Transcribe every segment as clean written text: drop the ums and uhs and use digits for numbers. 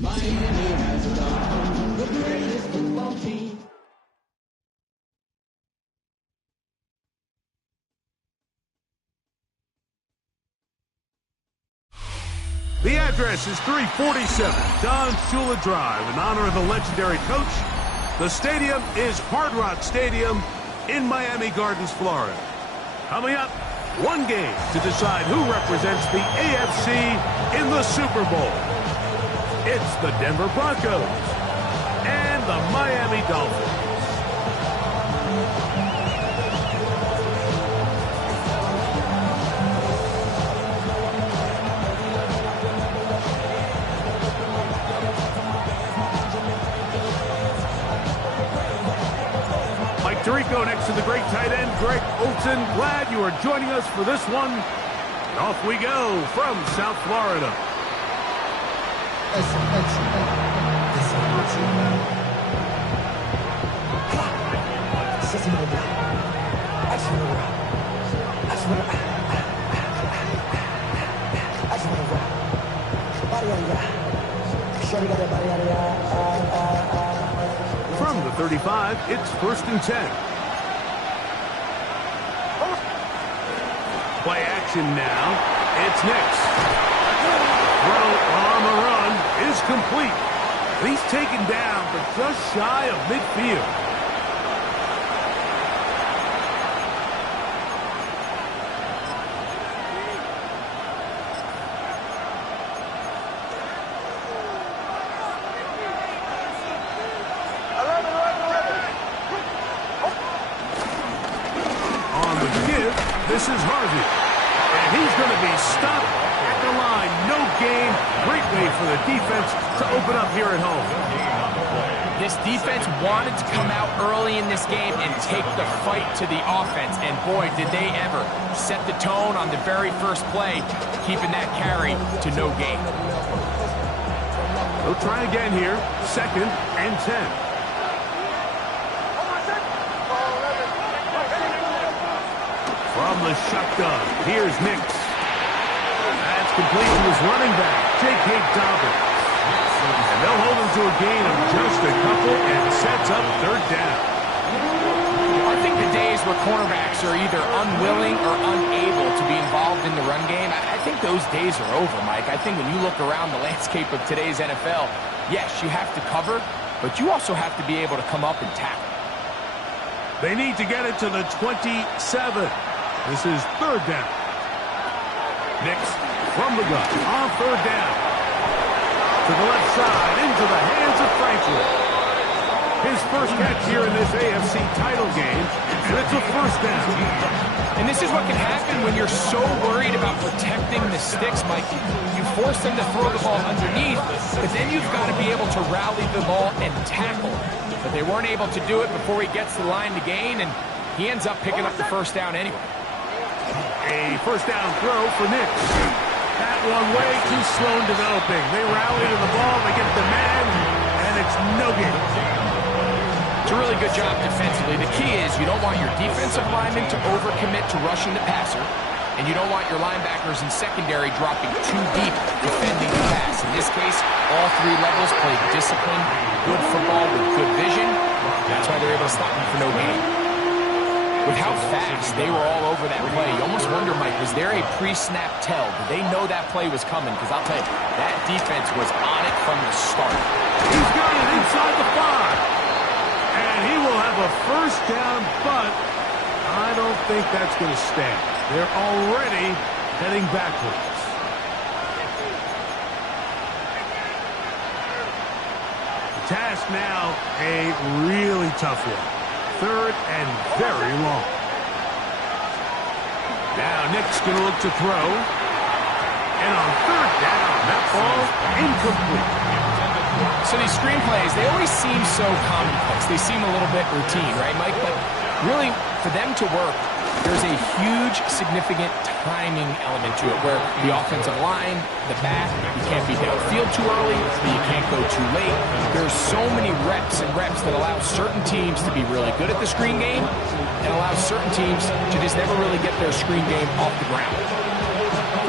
Miami has become the greatest football team. The address is 347 Don Shula Drive in honor of the legendary coach. The stadium is Hard Rock Stadium in Miami Gardens, Florida. Coming up, one game to decide who represents the AFC in the Super Bowl. It's the Denver Broncos and the Miami Dolphins. Mike Tirico next to the great tight end, Greg Olson. Glad you are joining us for this one. And off we go from South Florida. From the 35, it's 1st and 10. Play action now. It's Nix. Throw on the run is complete. He's taken down, but just shy of midfield. This is Harvey, and he's going to be stopped at the line. No gain. Great way for the defense to open up here at home. This defense wanted to come out early in this game and take the fight to the offense, and boy, did they ever. Set the tone on the very first play, keeping that carry to no gain. They'll try again here. 2nd and 10. From the shotgun, here's Nix. That's complete to his running back, J.K. Dobbins. And they'll hold him to a gain of just a couple and sets up 3rd down. I think the days where cornerbacks are either unwilling or unable to be involved in the run game, I think those days are over, Mike. I think when you look around the landscape of today's NFL, yes, you have to cover, but you also have to be able to come up and tackle. They need to get it to the 27. This is 3rd down. Nix from the gun on 3rd down. To the left side, into the hands of Franklin. His first catch here in this AFC title game, and it's a 1st down. And this is what can happen when you're so worried about protecting the sticks, Mike. You force them to throw the ball underneath, but then you've got to be able to rally the ball and tackle. But they weren't able to do it before he gets to the line to gain, and he ends up picking up the 1st down anyway. A 1st down throw for Nix. That one way too slow in developing. They rally to the ball, they get the man, and it's no gain. It's a really good job defensively. The key is you don't want your defensive linemen to overcommit to rushing the passer, and you don't want your linebackers in secondary dropping too deep defending the pass. In this case, all 3 levels played disciplined, good football with good vision. That's why they're able to stop him for no gain. With how fast they were all over that play, you almost wonder, Mike, was there a pre-snap tell? Did they know that play was coming? Because I'll tell you, that defense was on it from the start. He's got it inside the 5. And he will have a 1st down, but I don't think that's going to stand. They're already heading backwards. The task now, a really tough one. 3rd and very long. Now Nick's going to look to throw. And on 3rd down, that ball incomplete. So these screenplays, they always seem so commonplace. They seem a little bit routine, right, Mike? But really, for them to work, there's a huge, significant timing element to it, where the offensive line, the back, you can't be downfield too early, but you can't go too late. There's so many reps and reps that allow certain teams to be really good at the screen game and allow certain teams to just never really get their screen game off the ground.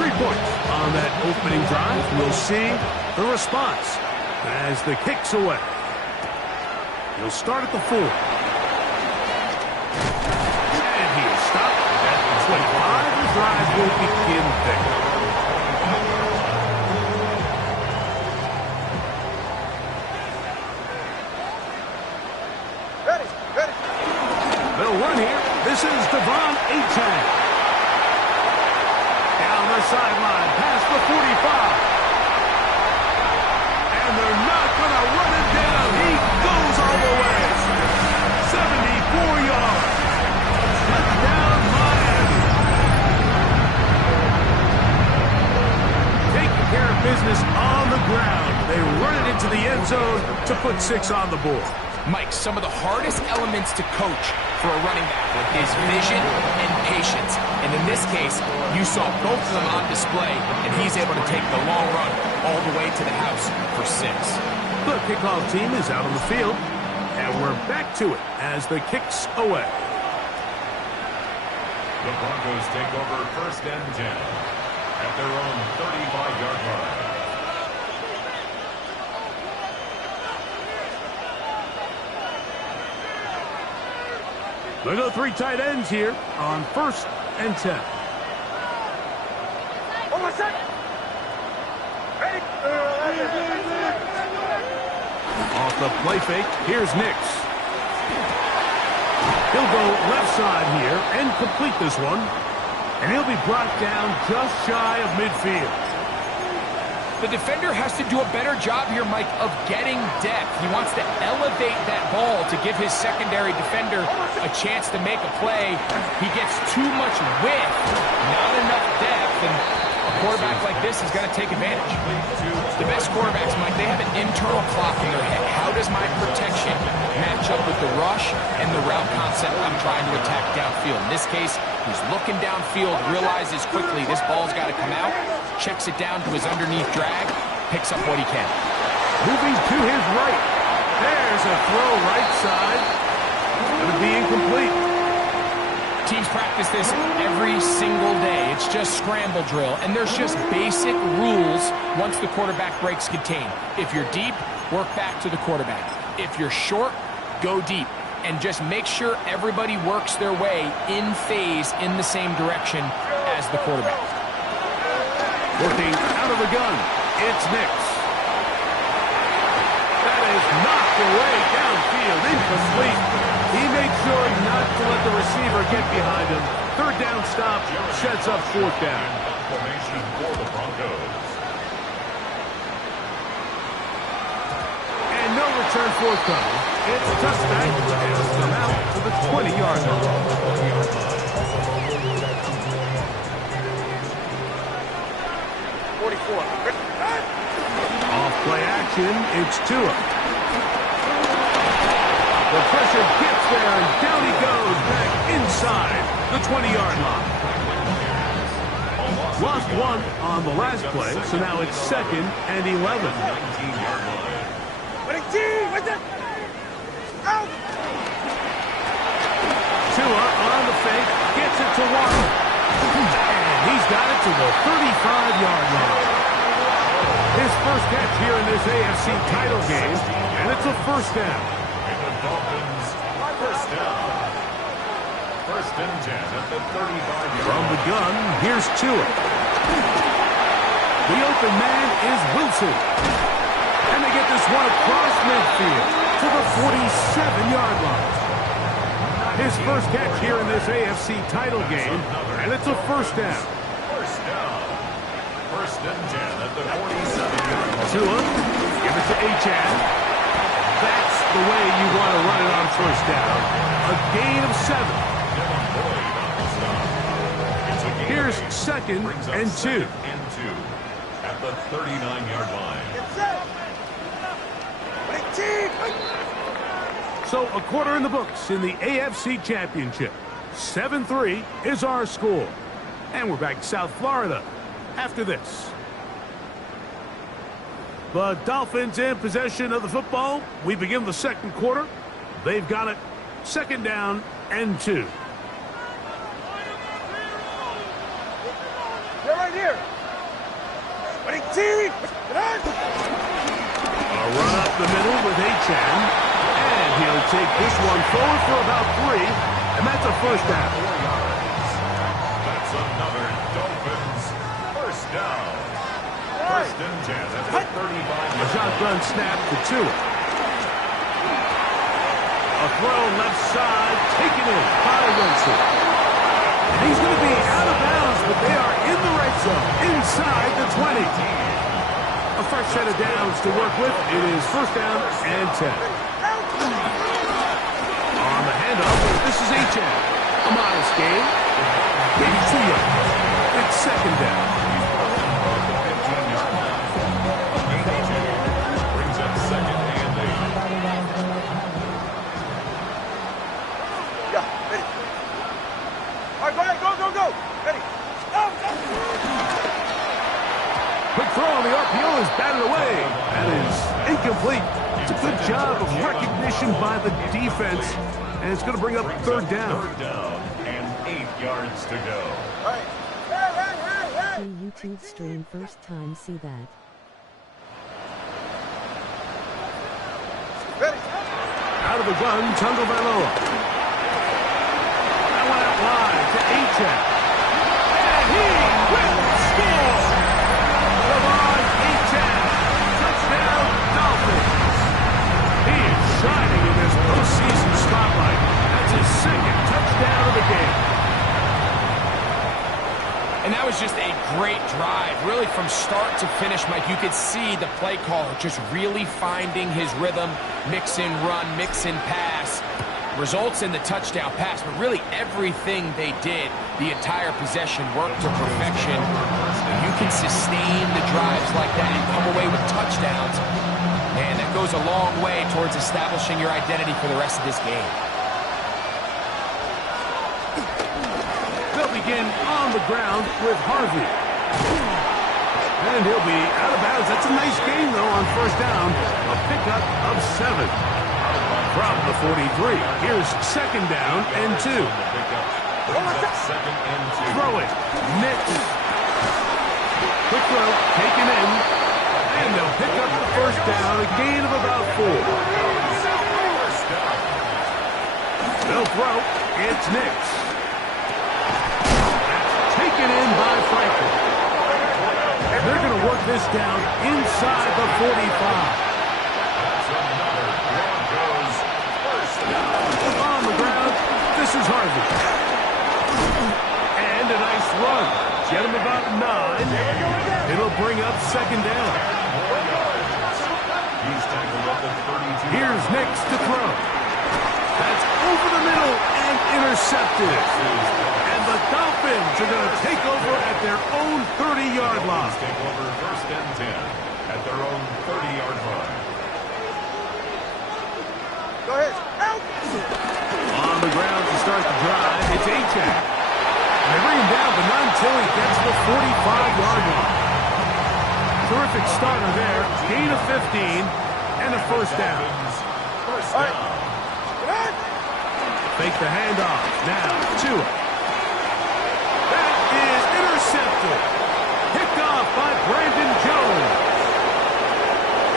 3 points on that opening drive. We'll see the response as the kick's away. He'll start at the 4. And he is stopped at the 25. The drive will begin there. They'll run here. This is Devon Achane. Down the sideline, past the 45. And they're not going to run it down. He goes all the way. 74 yards. Touchdown, Miami. Taking care of business on the ground. They run it into the end zone to put 6 on the board. Mike, some of the hardest elements to coach for a running back is vision and patience. And in this case, you saw both of them on display, and he's able to take the long run all the way to the house for 6. The kickoff team is out on the field, and we're back to it as the kick's away. The Broncos take over 1st and 10 at their own 35-yard line. They go 3 tight ends here on 1st and 10. Ready? Off the play fake, here's Nix. He'll go left side here and complete this one. And he'll be brought down just shy of midfield. The defender has to do a better job here, Mike, of getting depth. He wants to elevate that ball to give his secondary defender a chance to make a play. He gets too much width, not enough depth, and a quarterback like this is going to take advantage. The best quarterbacks, Mike, they have an internal clock in their head. How does my protection match up with the rush and the route concept I'm trying to attack downfield? In this case, he's looking downfield, realizes quickly this ball's got to come out, checks it down to his underneath drag, picks up what he can. Moving to his right. There's a throw right side. Going to be incomplete. Teams practice this every single day. It's just scramble drill, and there's just basic rules once the quarterback breaks contain. If you're deep, work back to the quarterback. If you're short, go deep. And just make sure everybody works their way in phase in the same direction as the quarterback. Working out of the gun, it's Nix. That is knocked away downfield, incomplete. He made sure not to let the receiver get behind him. 3rd down stop sets up 4th down. Formation for the Broncos. And no return forthcoming. It's a touchback, and it's come out to the 20-yard line. 44. Off play action, it's Tua. The pressure gets there, and down he goes back inside the 20-yard line. Lost 1 on the last play, so now it's 2nd and 11. 19-yard line. Tua on the fake, gets it to Waddle. And he's got it to the 35-yard line. His first catch here in this AFC title game, and it's a 1st down. And the Dolphins, 1st down. 1st and 10 at the 35-yard From the gun, here's Tua. The open man is Wilson. And they get this one across midfield to the 47-yard line. His first catch here in this AFC title game, and it's a 1st down. 1st down. 1st and 10 at the 47-yard line. Tua, give it to Achane. That's the way you want to run it on 1st down. A gain of 7. Here's 2nd and 2. At the 39-yard line. So a quarter in the books in the AFC Championship. 7-3 is our score. And we're back in South Florida after this. The Dolphins in possession of the football. We begin the 2nd quarter. They've got it. 2nd down and 2. They're right here. A run up the middle with Achan. And he'll take this one forward for about 3. And that's a first down. That's another Dolphins first down. First and 10 at the 35. A shotgun snap to Tua. A throw left side, taken in by Winston. And he's going to be out of bounds, but they are in the red zone, inside the 20. A fresh set of downs to work with. It is first down and 10. On the handoff, this is Achan. A modest gain. Maybe 2 yards. It's second down. Brings up second and 8. Yeah, ready. All right, go. Ready. Quick throw on the RPO is batted away. That is incomplete. It's a good job of recognition by the defense. And it's going to bring up third down. Third down and 8 yards to go. All right. Hey, YouTube stream, first time see that. Ready. Out of the gun, Tagovailoa. That went out wide to Achan. And he will score! Lamar Achan. Touchdown, Dolphins. He is shining in this postseason spotlight. That's his second touchdown of the game. And that was just a great drive, really from start to finish, Mike. You could see the play caller just really finding his rhythm, mix in run, mix in pass, results in the touchdown pass. But really everything they did, the entire possession worked to perfection. You can sustain the drives like that and come away with touchdowns. Man, that goes a long way towards establishing your identity for the rest of this game. They'll begin on the ground with Harvey. And he'll be out of bounds. That's a nice gain, though, on first down. A pickup of 7. From the 43. Here's second down and 2. Second and 2. Throw it. Nix. Quick throw. Taken in. And they'll pick up the first down. A gain of about 4. They'll throw. It's Nix. Taken in by Franklin. They're going to work this down inside the 45. On the ground, this is Harvey. And a nice run. Get him about 9. It'll bring up second down. Here's Nix to throw. That's over the middle and intercepted. And the Dolphins are going to take over at their own 30-yard line. Take over first and 10 at their own 30-yard line. Go ahead. Out. On the ground to start the drive, it's Achan. And they bring him down, but not until he gets the 45-yard line. Terrific starter there. Gain of 15 and a first down. First down. Fake the handoff. Now, Tua. That is intercepted. Picked off by Brandon Jones.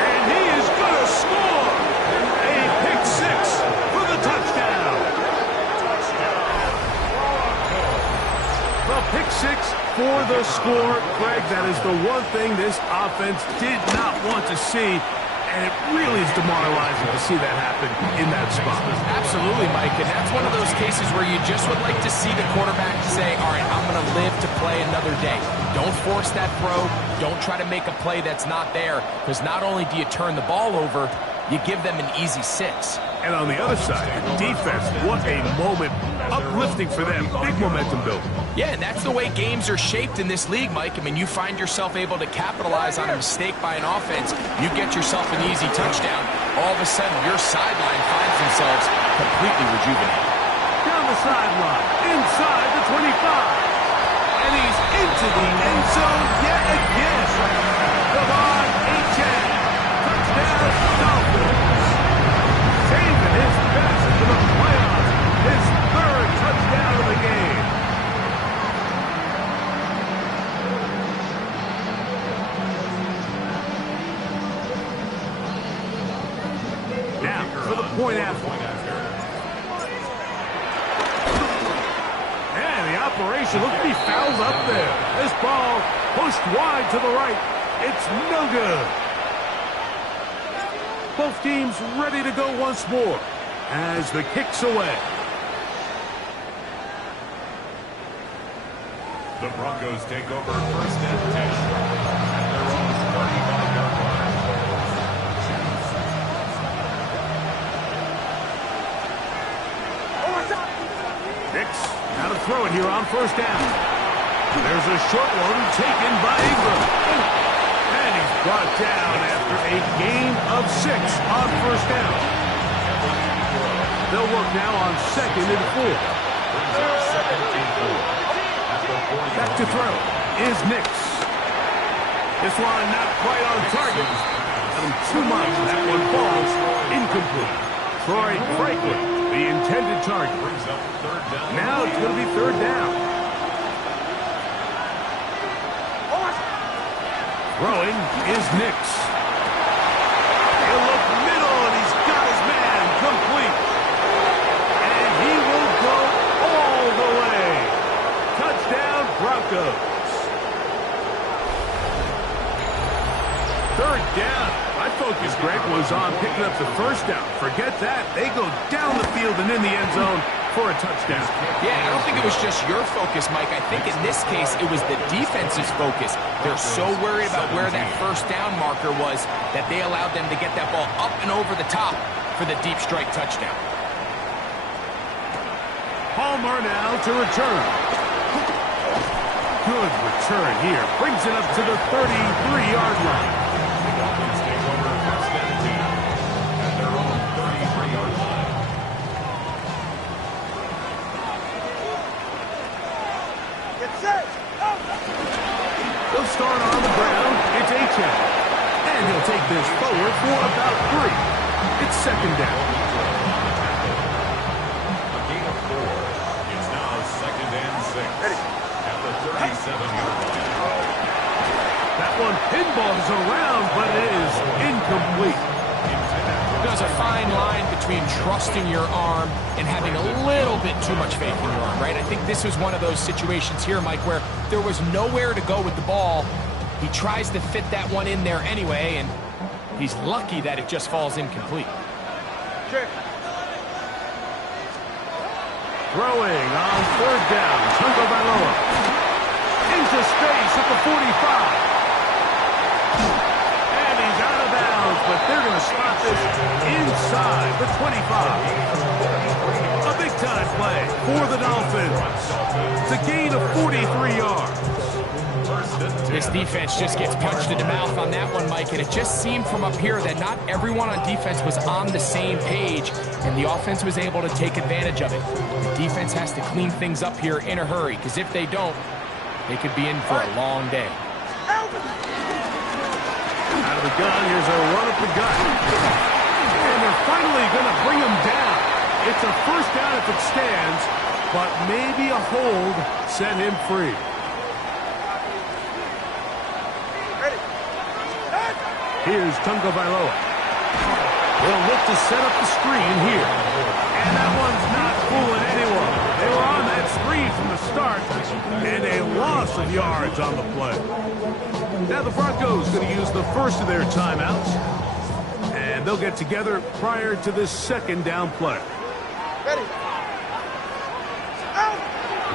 And he is going to score. A pick 6 for the touchdown. The pick 6 for the score. Greg, that is the one thing this offense did not want to see. And it really is demoralizing to see that happen in that spot. Absolutely, Mike, and that's one of those cases where you just would like to see the quarterback say, all right, I'm going to live to play another day. Don't force that throw. Don't try to make a play that's not there, because not only do you turn the ball over, you give them an easy 6. And on the other side, defense, what a moment. Uplifting for them. Big momentum building. Yeah, and that's the way games are shaped in this league, Mike. I mean, you find yourself able to capitalize on a mistake by an offense. You get yourself an easy touchdown. All of a sudden, your sideline finds themselves completely rejuvenated. Down the sideline, inside the 25. And he's into the end zone yet again. Lamar Achan. Touchdown, Dolphins. Saving his best for the playoffs. His 3rd touchdown of the game. operation. Look to be fouled up there. This ball pushed wide to the right. It's no good. Both teams ready to go once more as the kick's away. The Broncos take over 1st and 10 at their own 35-yard line. Nix, now to throw it here on 1st down. There's a short one taken by Ingram. And he's brought down after a gain of 6 on 1st down. They'll work now on 2nd and 4. Back to throw is Nix. This one not quite on target. Got him too much. That one falls incomplete. Troy Franklin, the intended target. Now it's going to be 3rd down. Throwing is Nix. He'll look middle, and he's got his man complete. And he will go all the way. Touchdown, Broncos. 3rd down. My focus, Greg, was on picking up the 1st down. Forget that. They go down the field and in the end zone for a touchdown. Yeah, I don't think it was just your focus, Mike. I think in this case, it was the defense's focus. They're so worried about where that 1st down marker was that they allowed them to get that ball up and over the top for the deep strike touchdown. Palmer now to return. Good return here. Brings it up to the 33-yard line. The Dolphins take over 1st and 10 at their own 33-yard line. Get set. They'll start on the ground. It's Achane. And he'll take this forward for about 3. It's 2nd down. A gain of 4. It's now 2nd and 6 at the 37-yard line. That one pinballs around, but it is incomplete. There's a fine line between trusting your arm and having a little bit too much faith in your arm, right? I think this was one of those situations here, Mike, where there was nowhere to go with the ball. He tries to fit that one in there anyway, and he's lucky that it just falls incomplete. Throwing on 3rd down. Tungo Bailoa. Into space at the 45. And he's out of bounds, but they're going to spot this inside the 25. A big-time play for the Dolphins. It's a gain of 43 yards. This defense just gets punched in the mouth on that one, Mike, and it just seemed from up here that not everyone on defense was on the same page, and the offense was able to take advantage of it. The defense has to clean things up here in a hurry, because if they don't, they could be in for a long day. Out of the gun, here's a run up the gut. And they're finally going to bring him down. It's a 1st down if it stands, but maybe a hold set him free. Here's Tungo Bailoa. They'll look to set up the screen here. And that one's not fooling anyone. They were on that screen from the start, and a loss of yards on the play. Now the Broncos going to use the first of their timeouts, and they'll get together prior to this 2nd down play. Ready.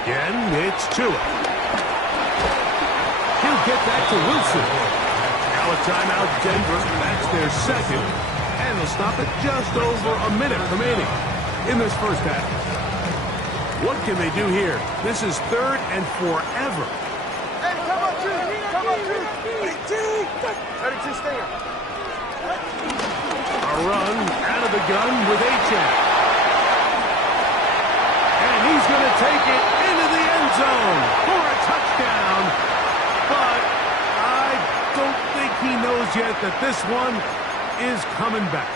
Again, it's Tua. He'll get that to Wilson. Now a timeout, Denver. That's their 2nd, and they'll stop it just over a minute remaining in this 1st half. What can they do here? This is 3rd and forever. Hey, come on, two. Come on, two. Ready to stand. A run out of the gun with Achane. And he's going to take it into the end zone for a touchdown. But I don't think he knows yet that this one is coming back.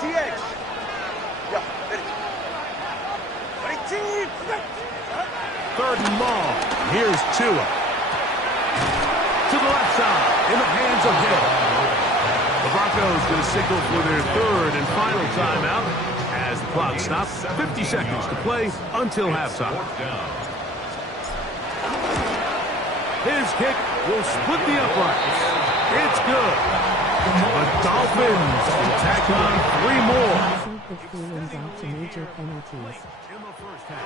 TX. Yeah, ready. 22. 3rd and long. Here's Tua. To the left side, in the hands of Hill. The Broncos Broncos going to signal for their third and final timeout as the clock stops. 50 seconds to play until halftime. His kick will split the uprights. It's good. The Dolphins will tack on 3 more. Sent the Phins out to major penalties. In the first half.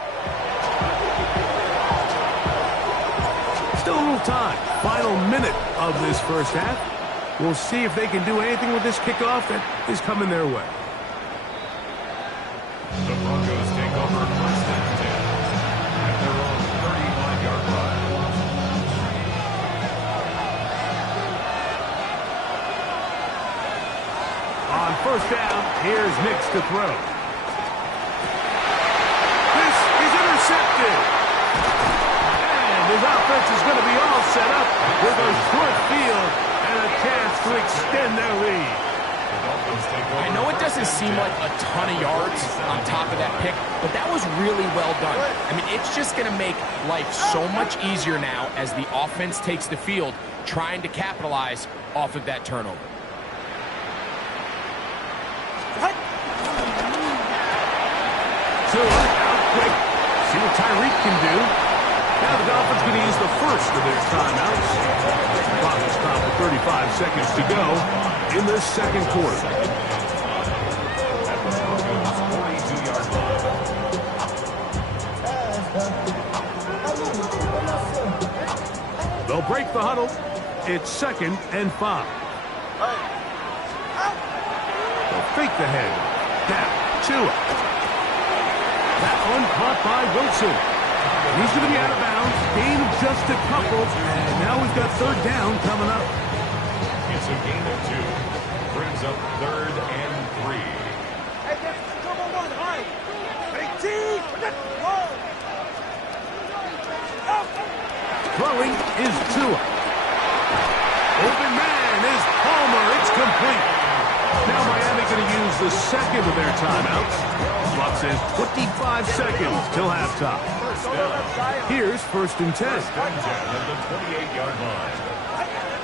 Still a little time. Final minute of this first half. We'll see if they can do anything with this kickoff that is coming their way. The Broncos take over first and 10 at their own 35-yard line. On first down, here's Nix to throw. This is intercepted. And his offense is going to be all set up with a short field and a chance to extend their lead. I know it doesn't seem like a ton of yards on top of that pick, but that was really well done. I mean, it's just going to make life so much easier now as the offense takes the field, trying to capitalize off of that turnover. Tua out quick. See what Tyreek can do. Now the Dolphins going to use the first of their timeouts. The clock is stopped with 35 seconds to go in the second quarter. At the Broncos' 42-yard line. They'll break the huddle. It's 2nd and 5. They'll fake the head. Now, Tua. That one caught by Wilson. He's going to be out of bounds. Gain of just a couple. And now we've got third down coming up. It's a gain of 2. Brings up 3rd and 3. Hey, that's trouble one. High. 18. Whoa. Throwing is Tua. Open man is Palmer. It's complete. Now Miami going to use the second of their timeouts. Clock says 25 seconds till halftime. Here's 1st and 10. 1st and 10 at the 28-yard line.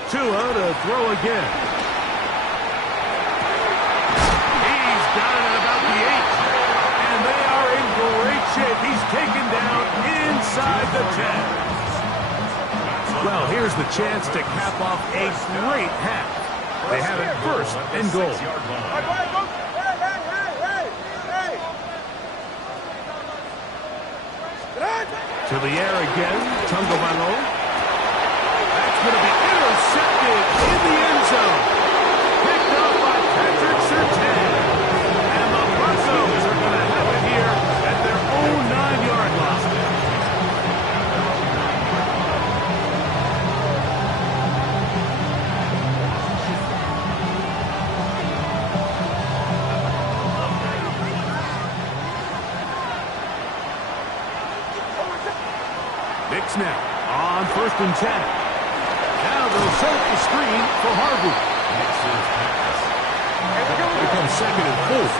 Tua to throw again. He's got it at about the 8. And they are in great shape. He's taken down inside the 10. Well, here's the chance to cap off a great half. They have it 1st and goal. To the air again, Tungavalo. That's going to be intercepted in the end zone. Picked up by Patrick Surtain. And the Broncos are going to have it here at their own 9-yard line. Nix now on 1st and 10. Now they'll set up the screen for Harvey. Nix's pass. Here comes 2nd and 4.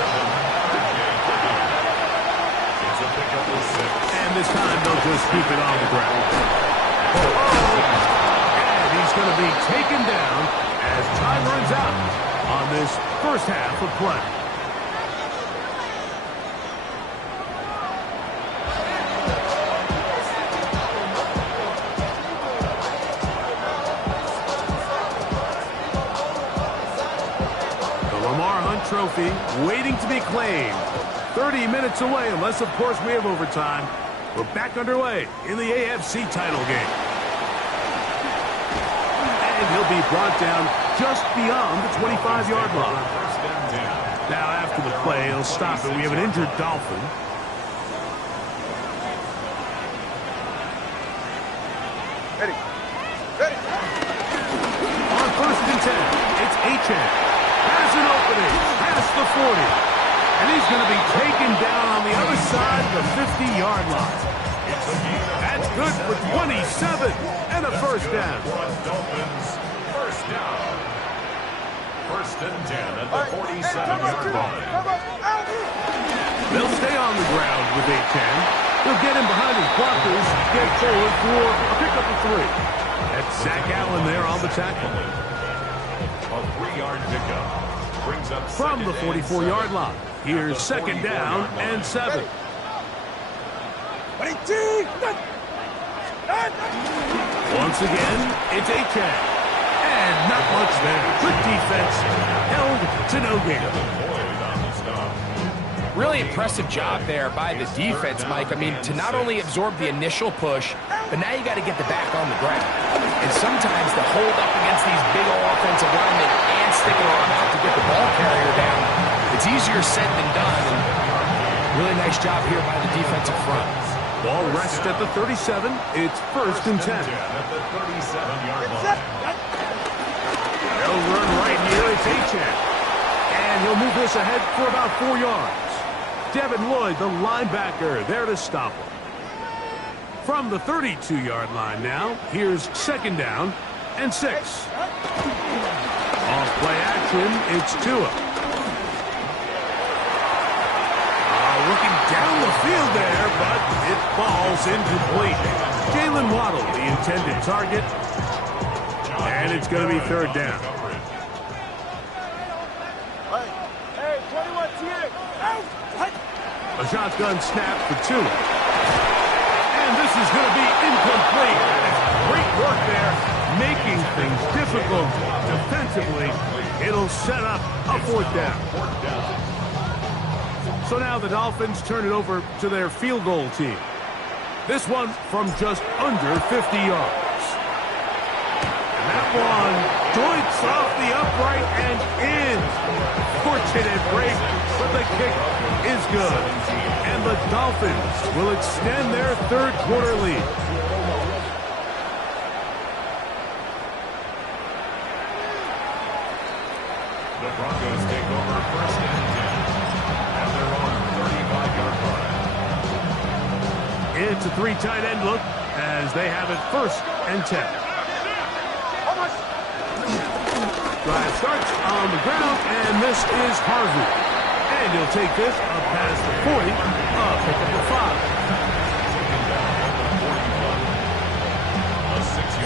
It's a pickup of 6. And this time they'll just keep it on the ground. And he's going to be taken down as time runs out on this first half of play. Trophy waiting to be claimed. 30 minutes away, unless, of course, we have overtime. We're back underway in the AFC title game. And he'll be brought down just beyond the 25-yard line. Now, after the play, he'll stop it. We have an injured Dolphin. Ready. Ready. On 1st and 10, it's Achane. Has an opening past the 40. And he's going to be taken down on the other side of the 50-yard line. That's good for 27 and a first down. Dolphins first down. 1st and 10 at the 47-yard line. They'll stay on the ground with Achane. They'll get him behind his blockers, get forward for a pickup of 3. That's Zach Allen there on the tackle. A 3-yard pickup. Brings up From the 44-yard line, here's second down and 7. Once again, it's Achane. And not much there. Good defense. Held to no gain. Really impressive job there by the defense, Mike. I mean, to not only absorb the initial push, but now you got to get the back on the ground. And sometimes the hold up against these big old offensive linemen and sticking around out to get the ball carrier down, it's easier said than done. And really nice job here by the defensive front. Ball rests at the 37. It's first and 10. At the 37-yard line. They'll run right here. It's Achane. And he'll move this ahead for about 4 yards. Devin Lloyd, the linebacker, there to stop him. From the 32-yard line now, here's second down and 6. Off play action, it's Tua. Looking down the field there, but it falls incomplete. Jalen Waddle, the intended target. And it's going to be third down. Hey, 21 TA. A shotgun snap for Tua. And this is going to be incomplete. Great work there, making things difficult defensively. It'll set up a fourth down. So now the Dolphins turn it over to their field goal team. This one from just under 50 yards. And that one joints off the upright and in. Fortunate break, but the kick is good. And the Dolphins will extend their third quarter lead. The Broncos take over first and 10. And they're on 35-yard line. It's a 3 tight end look as they have it first and 10. Drive starts on the ground, and this is Harvey. And he'll take this up past the 40, pick up the 5.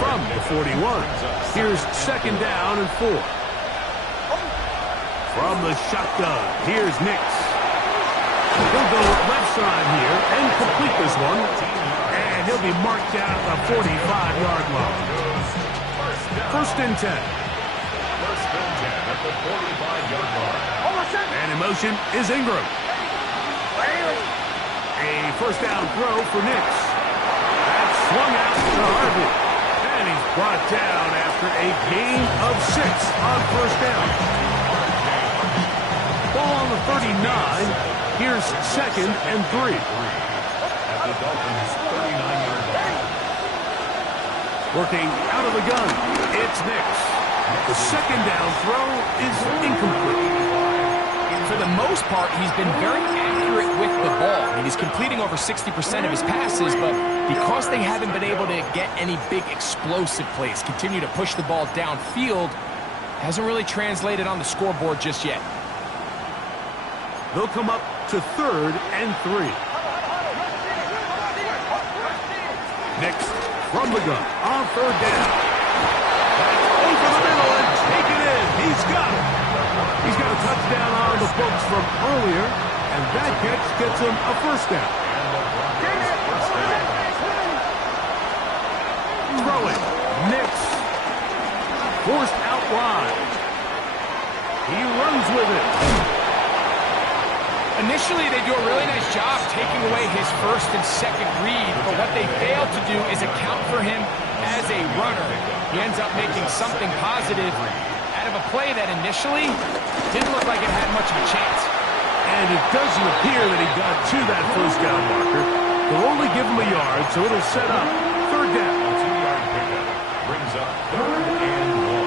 From the 41, here's second down and 4. From the shotgun, here's Nix. He'll go left side here and complete this one. And he'll be marked down at the 45-yard line. First and 10. First and 10 at the 45-yard line. And in motion is Ingram. A first down throw for Nix. That's swung out to Harvey. And he's brought down after a gain of 6 on first down. Ball on the 39. Here's second and 3. At the Dolphins' 39-yard line. Working out of the gun, it's Nix. The second down throw is incomplete. For the most part, he's been very accurate with the ball. I mean, he's completing over 60% of his passes, but because they haven't been able to get any big explosive plays, continue to push the ball downfield, hasn't really translated on the scoreboard just yet. They'll come up to third and 3. Next, from the gun, on third down. That's over the middle and take it in. He's got it. He's got a touchdown on the books from earlier, and that catch gets him a first down. Throwing, Nix. Forced out wide. He runs with it. Initially, they do a really nice job taking away his first and second read, but what they fail to do is account for him as a runner. He ends up making something positive out of a play that initially didn't look like it had much of a chance. And it doesn't appear that he got to that first down marker. They'll only give him a yard, so it'll set up third down. A 2-yard pickup brings up third and 1.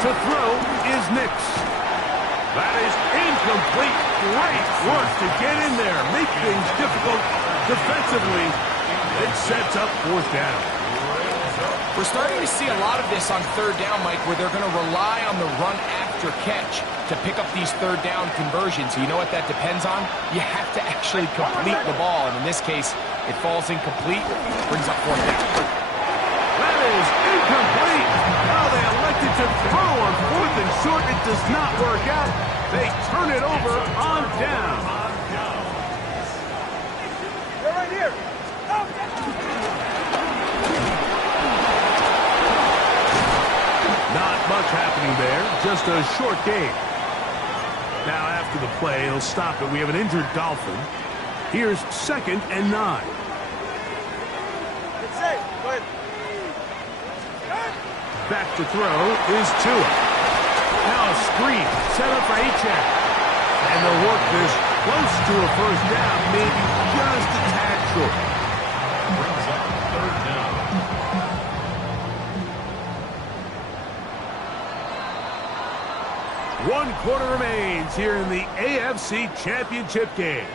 To throw is Nix. That is incomplete. Great work to get in there. Make things difficult defensively. It sets up fourth down. We're starting to see a lot of this on third down, Mike, where they're going to rely on the run after catch to pick up these third down conversions. You know what that depends on? You have to actually complete the ball, and in this case, it falls incomplete, brings up fourth down. That is incomplete. to throw on 4th and short. It does not work out. They turn it over on down. They're right here. Not much happening there. Just a short game. Now after the play, he'll stop it. We have an injured Dolphin. Here's 2nd and 9. It's safe. Go ahead. Back to throw is Tua. Now a screen set up for Achane. And they'll work this close to a first down, maybe just a tad short. Brings up 3rd down. One quarter remains here in the AFC Championship game.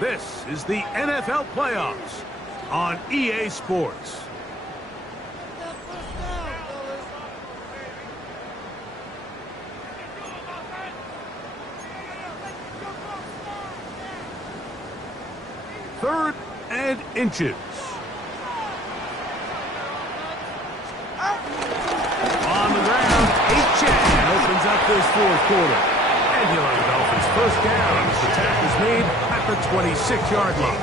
This is the NFL playoffs on EA Sports. Third and inches. On the ground, Achane opens up this 4th quarter. And he'll have the Dolphins first down as the tackle is made at the 26-yard line.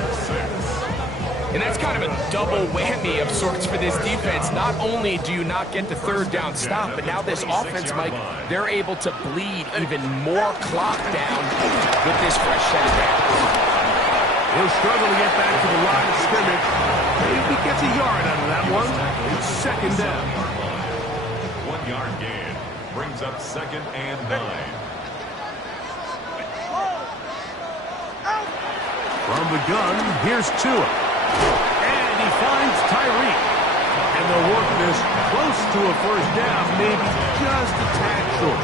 And that's kind of a double whammy of sorts for this defense. Not only do you not get the 3rd down stop, but now this offense, Mike, they're able to bleed even more clock down with this fresh set of downs. He'll struggle to get back to the line of scrimmage. Maybe gets a yard out of that one. It's 2nd down. 1 yard gain. Brings up 2nd and 9. From the gun, here's Tua. And he finds Tyreek. And they'll work this close to a first down, maybe just a tad short.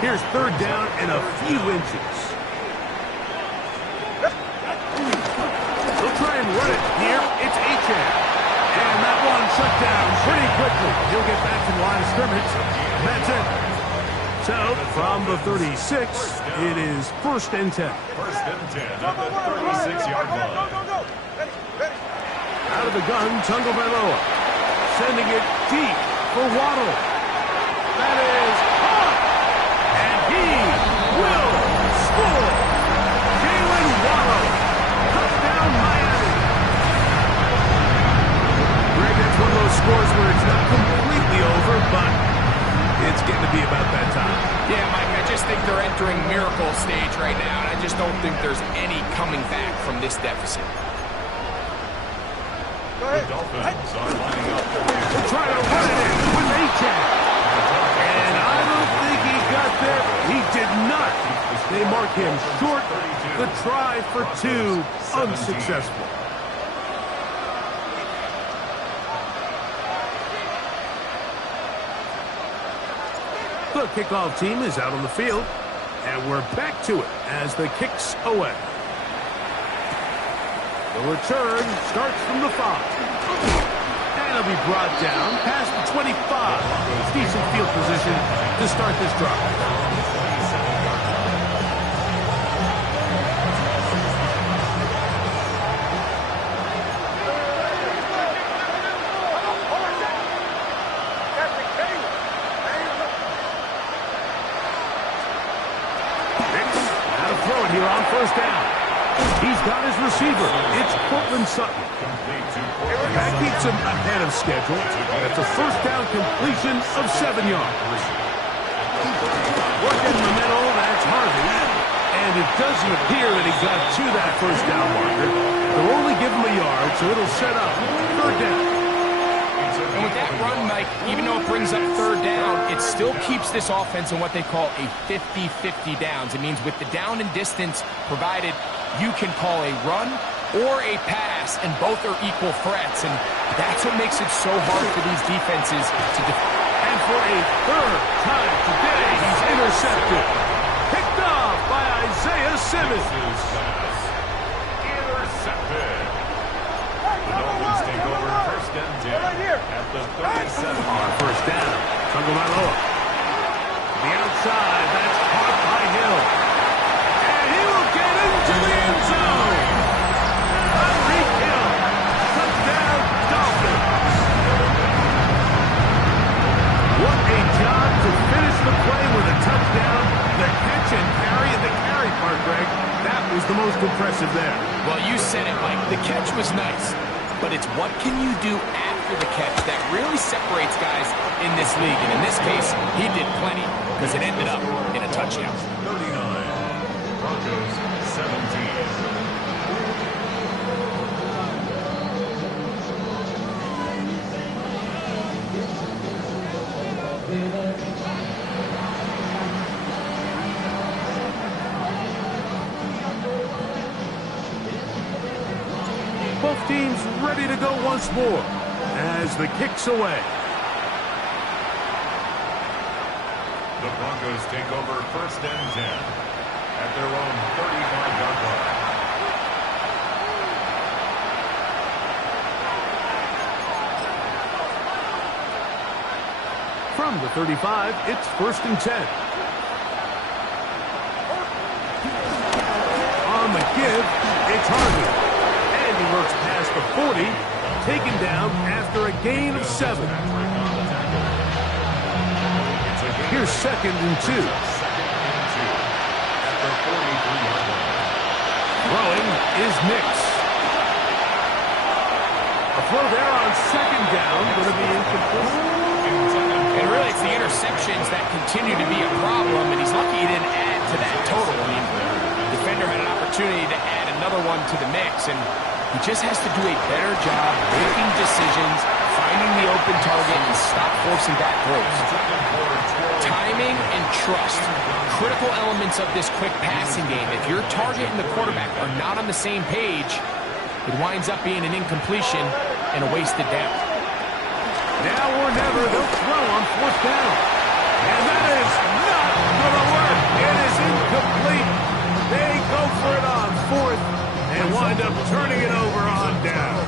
Here's 3rd down and a few inches. They'll try and run it here. It's Achane. And that one shut down pretty quickly. He'll get back to the line of scrimmage. And that's it. So, from the 36, it is 1st and 10. 1st and 10 at the 36-yard line. Go. Ready. Out of the gun, Tagovailoa. Sending it deep for Waddle. That is caught. And he will score. Jalen Waddle. Touchdown, Miami. Greg, that's one of those scores where it's not completely over, but it's getting to be about that time. Yeah, Mike, I just think they're entering miracle stage right now, and I just don't think there's any coming back from this deficit. The Dolphins are lining up. They'll try to run it in with Achane. And I don't think he got there. He did not. They mark him short. The try for 2, unsuccessful. The kickoff team is out on the field, and we're back to it as the kick's away. The return starts from the 5. And it'll be brought down past the 25. Decent field position to start this drive. Here on 1st down. He's got his receiver. It's Cortland Sutton. That keeps him ahead of schedule. That's a 1st down completion of 7 yards. Working in the middle, that's Harvey. And it doesn't appear that he got to that 1st down marker. They'll only give him a yard, so it'll set up 3rd down. And with that run, Mike, even though it brings up 3rd down, it still keeps this offense in what they call a 50-50 downs. It means with the down and distance provided, you can call a run or a pass, and both are equal threats. And that's what makes it so hard for these defenses to defend. And for a 3rd time today, he's intercepted. Picked off by Isaiah Simmons. Intercepted. The Dolphins take over 1st and 10 at the 37. On 1st down, Tagovailoa. To the outside, that's caught by Hill. And he will get into the end zone. Tyreek Hill. Touchdown, Dolphins. What a job most impressive there? Well, you said it, Mike. The catch was nice, but it's what can you do after the catch that really separates guys in this league. And in this case, he did plenty because it ended up in a touchdown. 39, Broncos 17. Both teams ready to go once more as the kick's away. The Broncos take over 1st and 10 at their own 35-yard line. From the 35, it's 1st and 10. On the give, it's Harvey. And he works past the 40, taken down after a gain of 7. Here's 2nd and 2. Throwing is Nix. A throw there on 2nd down, going to be incomplete. And really, it's the interceptions that continue to be a problem, and he's lucky he didn't add to that total. I mean, the defender had an opportunity to add another one to the mix, and he just has to do a better job making decisions, finding the open target, and stop forcing back throws. Timing and trust, critical elements of this quick passing game. If your target and the quarterback are not on the same page, it winds up being an incompletion and a wasted down. Now or never, they'll throw on 4th down. And that is not going to work. It is incomplete. They go for it on 4th and wind up turning it over on down.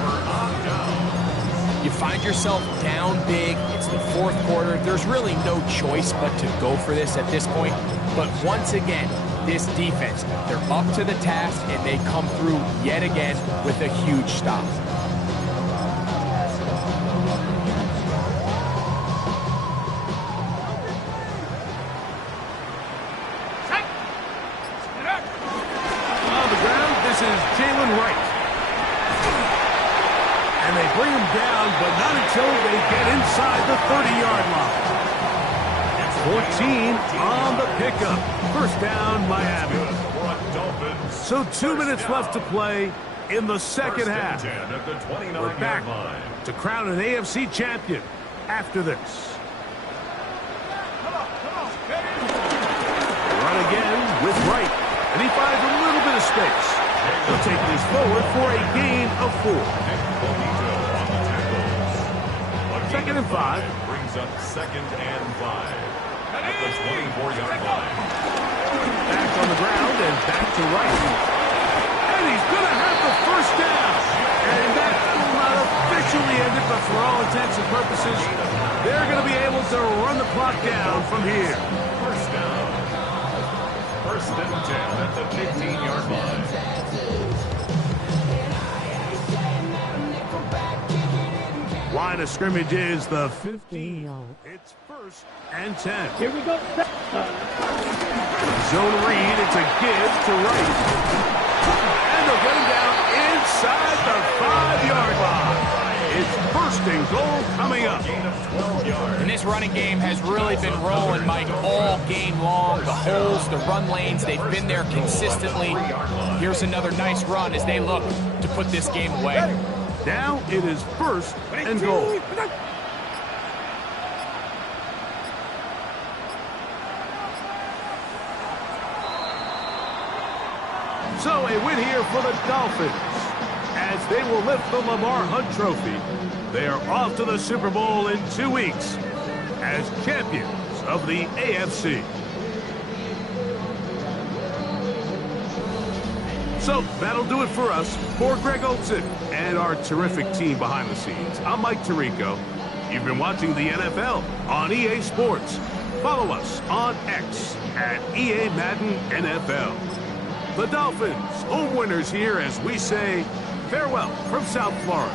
You find yourself down big. It's the 4th quarter. There's really no choice but to go for this at this point. But once again, this defense, they're up to the task, and they come through yet again with a huge stop. And they bring him down, but not until they get inside the 30-yard line. 14 on the pickup. 1st down, Miami. So 2 minutes left to play in the 2nd half. We're back to crown an AFC champion after this. Run again with Wright, and he finds a little bit of space. He'll take this forward for a gain of 4. 2nd and 5. Brings up 2nd and 5 at the 24-yard line. Back on the ground and back to Wright. And he's going to have the 1st down. And that will not officially end it, but for all intents and purposes, they're going to be able to run the clock down from here. 1st down. 1st and 10 at the 15-yard line. Line of scrimmage is the 15. It's 1st and 10. Here we go. Zone read. It's a give to Wright. And they'll get him down inside the 5-yard line. It's 1st and goal coming up. And this running game has really been rolling, Mike, all game long. The holes, the run lanes, they've been there consistently. Here's another nice run as they look to put this game away. Now it is 1st and goal. So a win here for the Dolphins as they will lift the Lamar Hunt Trophy. They are off to the Super Bowl in 2 weeks as champions of the AFC. So that'll do it for us. For Greg Olson and our terrific team behind the scenes, I'm Mike Tirico. You've been watching the NFL on EA Sports. Follow us on X at EA Madden NFL. The Dolphins, home winners here as we say farewell from South Florida.